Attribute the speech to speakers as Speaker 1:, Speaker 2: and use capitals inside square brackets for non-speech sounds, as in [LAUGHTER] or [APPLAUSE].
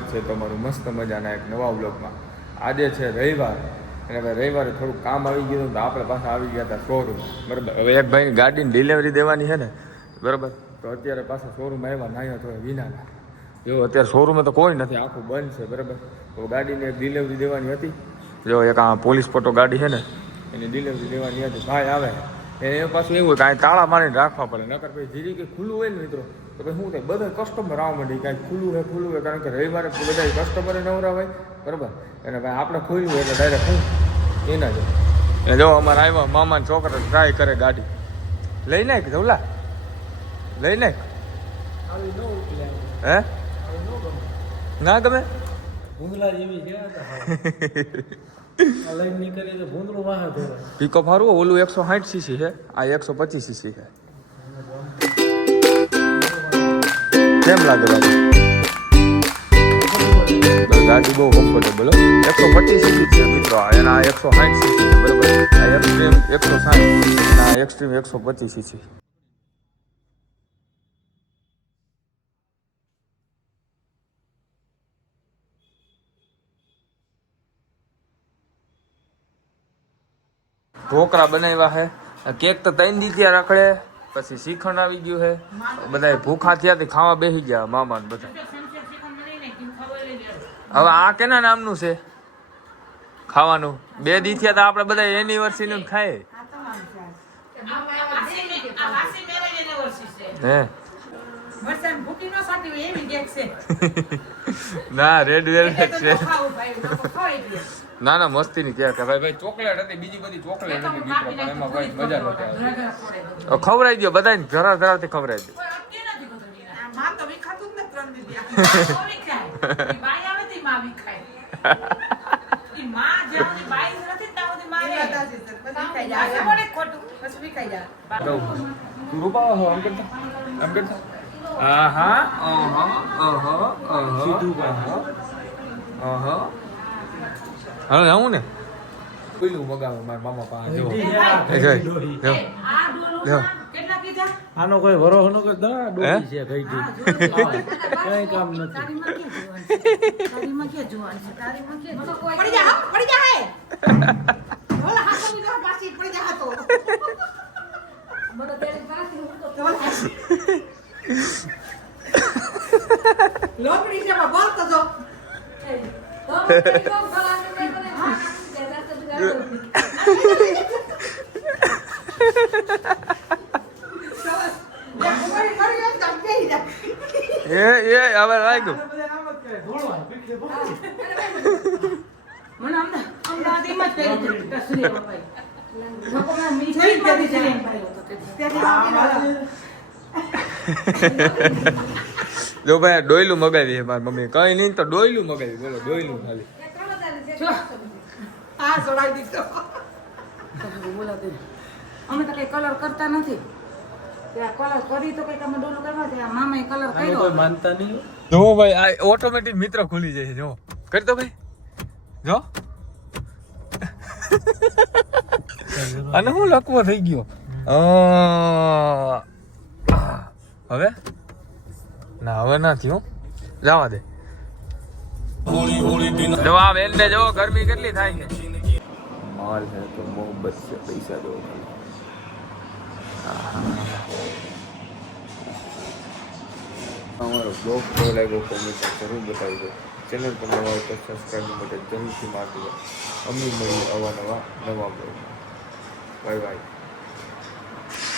Speaker 1: છે તમારું મસ્ત મજાના એક નવા બ્લોગમાં આજે છે રવિવાર અને હવે રવિવારે થોડુંક કામ આવી ગયું તો આપણે પાછા આવી ગયા હતા શોરૂમ બરાબર? હવે એક ભાઈની ગાડીની ડિલિવરી દેવાની છે ને? બરાબર? તો અત્યારે પાછા શોરૂમ આવ્યા નાયા તો વિનાના જો અત્યારે શોરૂમે તો કોઈ નથી. આખું બંધ છે બરાબર? તો ગાડીની એક ડિલિવરી દેવાની હતી. જો એક આ પોલીસ ફોટો ગાડી છે ને? એની ડિલિવરી દેવાની હતી. ભાઈ આવે. એ પાછું એવું હોય કાંઈ તાળા મારીને રાખવા પડે. નકર પછી ધીરે કે ખુલ્લું હોય ને મિત્રો તો પછી શું થાય? બધા કસ્ટમર આવવા માંડી કાંઈ ખુલ્લું હોય ખુલ્લું હોય કારણ કે રવિવારે બધા કસ્ટમરે નવરા હોય બરાબર? અને ભાઈ આપણે ખુલ્લું હોય એટલે ડાયરેક્ટ હું એના જ. એ જો અમારે આવ્યા મામા છોકરા ટ્રાય કરે ગાડી. લઈ નાખ ધવલા લઈ નાખ. હે?
Speaker 2: ના ગમે? ભૂંદલા જેવી [LAUGHS]
Speaker 1: પિકઅપ સારું ઓલું એકસો સાઠ સીસી છે, આ એકસો પચીસ સીસી છે. કેમ લાગે બાબુ ગાડી બહુ કમ્ફર્ટેબલ એકસો પચીસ સીસી છે મિત્રો એના એકસો સાઠ સીસી બરાબર? આ એક્સ્ટ્રીમ એકસો સાઠ એક્સ્ટ્રીમ એકસો પચીસ સીસી ઢોકળા બનાવ્યા છે. કેક તો ત્રણ દી ત્યાં રખડે પછી શ્રીખંડ આવી ગયું છે. બધા ભૂખા થયા ખાવા બેસી ગયા મામા ને બધા. હવે આ કેના નામનું છે? ખાવાનું. બે દી થયા તો આપણે બધા એનિવર્સરી નું ખાય. હે?
Speaker 3: ન
Speaker 1: રેડ વેલ્વેટ છે. [LAUGHS]
Speaker 3: ન.
Speaker 1: ના મસ્તી ની કે ભાઈ ભાઈ ચોકલેટ હતી બીજી બધી ચોકલેટ હતી મિત્રો પણ એમાં ભાઈ મજા. હવે ખવડાવી દો બધાને જરા જરાથી ખવડાવી દો
Speaker 3: હા અટકે નથી ગધેડીના.
Speaker 4: આ માં તો વિખાતું જ નથી ત્રણ દીદી
Speaker 3: આ નો વિખાય. ઈ બાઈ આવે તો ઈ માં વિખાય. ઈ માં જ્યાં સુધી બાઈ નથી ત્યાં સુધી માં
Speaker 4: એ
Speaker 3: રહે.
Speaker 4: વાત સાચી છે. પછી વિખાઈ
Speaker 3: આ
Speaker 4: જાય.
Speaker 3: ખબર છે ખોટું?
Speaker 4: પછી વિખાઈ જાય.
Speaker 1: તું રૂપાવો છો આમ કરતા આમ કરતા આહા હવે આવું ને? પેલું મગાવે મારા મામા પાસે. જો. એ જોઈ. જો.
Speaker 3: કીધા?
Speaker 2: આનો કોઈ ભરોસો ન કરતા? ડોલી છે ગઈઢી. કઈ કામ નથી.
Speaker 3: જોવાનું છે?
Speaker 4: જા, જા જા [LAUGHS] બોલતો જો. [LAUGHS]
Speaker 1: એ એ હવે
Speaker 2: આમ જ
Speaker 1: ભાઈ આ ડોયલું મગાવી મારી મમ્મી કઈ નહીં તો ડોયલું મગાવી બોલો ડોયલું ખાલી.
Speaker 3: જો,
Speaker 4: હા દીધો.
Speaker 3: બોલાતી અમે તો કઈ કલર કરતા નથી. તે આ કલર કરી તો કંઈક અમે ડોલું કરવા તે આ મામાએ કલર
Speaker 2: આને
Speaker 3: કર્યો.
Speaker 2: કોઈ માનતા નહીં
Speaker 1: જો ભાઈ આ ઓટોમેટિક મિત્ર ખુલી જાય છે જો. કરી દો ભાઈ. જો. અને હું લકવો થઈ ગયો. હવે? ના હવે નથી હો. જવા દે. જો આ બેન ને જો ગરમી કેટલી થાય છે. માલ છે તો મોહબ્બત છે પૈસા દો અમારો બ્લોગ કેવો લાગ્યો કોમેન્ટ જરૂર બતાવી દો ચેનલ પર નવા હોય તો સબસ્ક્રાઈબ માટે જરૂરથી મારી દો અમે મળી આવા નવા નવા બ્લોગ બાય બાય